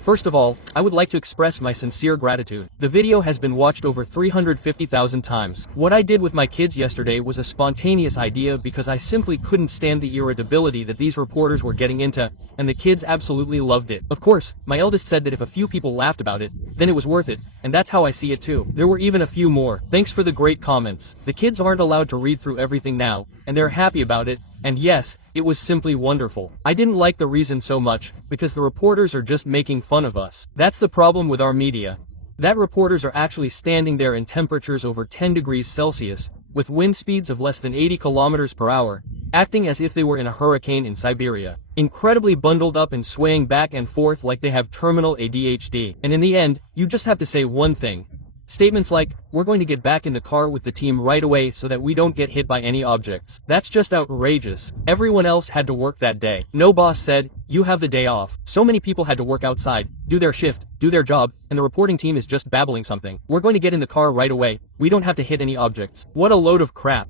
First of all, I would like to express my sincere gratitude. The video has been watched over 350,000 times. What I did with my kids yesterday was a spontaneous idea because I simply couldn't stand the irritability that these reporters were getting into, and the kids absolutely loved it. Of course, my eldest said that if a few people laughed about it, then it was worth it, and that's how I see it too. There were even a few more. Thanks for the great comments. The kids aren't allowed to read through everything now, and they're happy about it, and yes, it was simply wonderful. I didn't like the reason so much, because the reporters are just making fun of us. That's the problem with our media. That reporters are actually standing there in temperatures over 10 degrees Celsius, with wind speeds of less than 80 kilometers per hour, acting as if they were in a hurricane in Siberia. Incredibly bundled up and swaying back and forth like they have terminal ADHD. And in the end, you just have to say one thing. Statements like, "We're going to get back in the car with the team right away so that we don't get hit by any objects." That's just outrageous. Everyone else had to work that day. No boss said, "You have the day off." So many people had to work outside, do their shift, do their job, and the reporting team is just babbling something. "We're going to get in the car right away. We don't have to hit any objects." What a load of crap.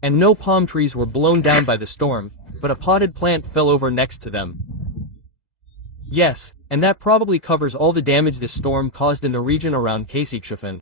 And no palm trees were blown down by the storm, but a potted plant fell over next to them. Yes, and that probably covers all the damage this storm caused in the region around Kasekshofen.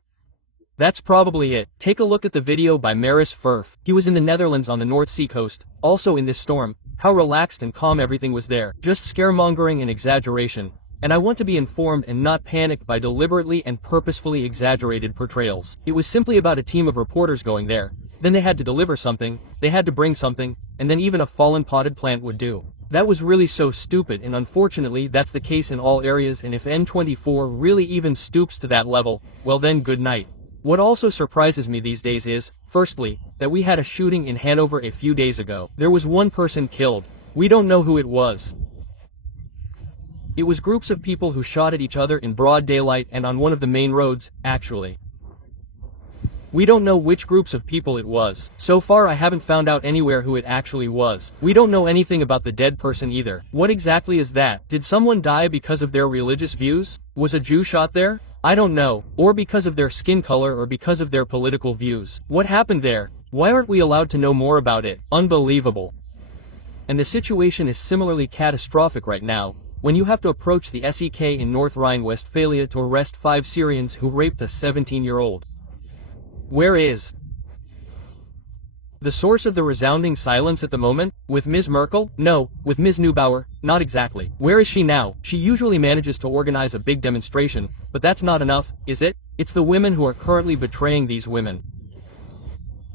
That's probably it. Take a look at the video by Maris Furf. He was in the Netherlands on the North Sea coast, also in this storm. How relaxed and calm everything was there. Just scaremongering and exaggeration. And I want to be informed and not panicked by deliberately and purposefully exaggerated portrayals. It was simply about a team of reporters going there. Then they had to deliver something, they had to bring something, and then even a fallen potted plant would do. That was really so stupid, and unfortunately that's the case in all areas, and if N24 really even stoops to that level, well then good night. What also surprises me these days is, firstly, that we had a shooting in Hanover a few days ago. There was one person killed. We don't know who it was. It was groups of people who shot at each other in broad daylight and on one of the main roads, actually. We don't know which groups of people it was. So far I haven't found out anywhere who it actually was. We don't know anything about the dead person either. What exactly is that? Did someone die because of their religious views? Was a Jew shot there? I don't know. Or because of their skin color or because of their political views. What happened there? Why aren't we allowed to know more about it? Unbelievable. And the situation is similarly catastrophic right now, when you have to approach the SEK in North Rhine-Westphalia to arrest 5 Syrians who raped a 17-year-old. Where is the source of the resounding silence at the moment? With Ms. Merkel? No, with Ms. Neubauer, not exactly. Where is she now? She usually manages to organize a big demonstration, but that's not enough, is it? It's the women who are currently betraying these women.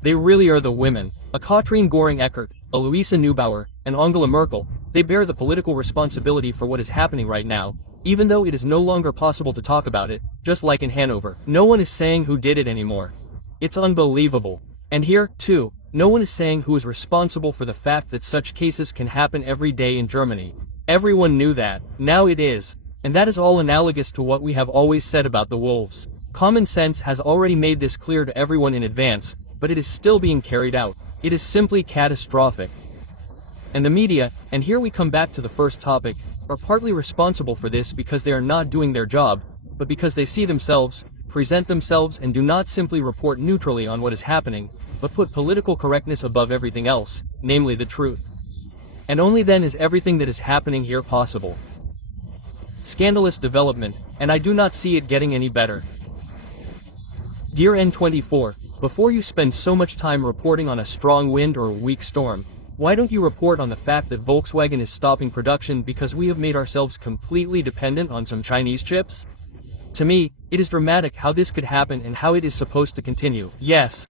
They really are the women. A Katrin Göring-Eckardt, a Luisa Neubauer, and Angela Merkel, they bear the political responsibility for what is happening right now, even though it is no longer possible to talk about it, just like in Hanover. No one is saying who did it anymore. It's unbelievable. And here, too, no one is saying who is responsible for the fact that such cases can happen every day in Germany. Everyone knew that. Now it is. And that is all analogous to what we have always said about the wolves. Common sense has already made this clear to everyone in advance, but it is still being carried out. It is simply catastrophic. And the media, and here we come back to the first topic, are partly responsible for this because they are not doing their job, but because they see themselves, present themselves, and do not simply report neutrally on what is happening, but put political correctness above everything else, namely the truth. And only then is everything that is happening here possible. Scandalous development, and I do not see it getting any better. Dear N24, before you spend so much time reporting on a strong wind or a weak storm, why don't you report on the fact that Volkswagen is stopping production because we have made ourselves completely dependent on some Chinese chips? To me, it is dramatic how this could happen and how it is supposed to continue. Yes,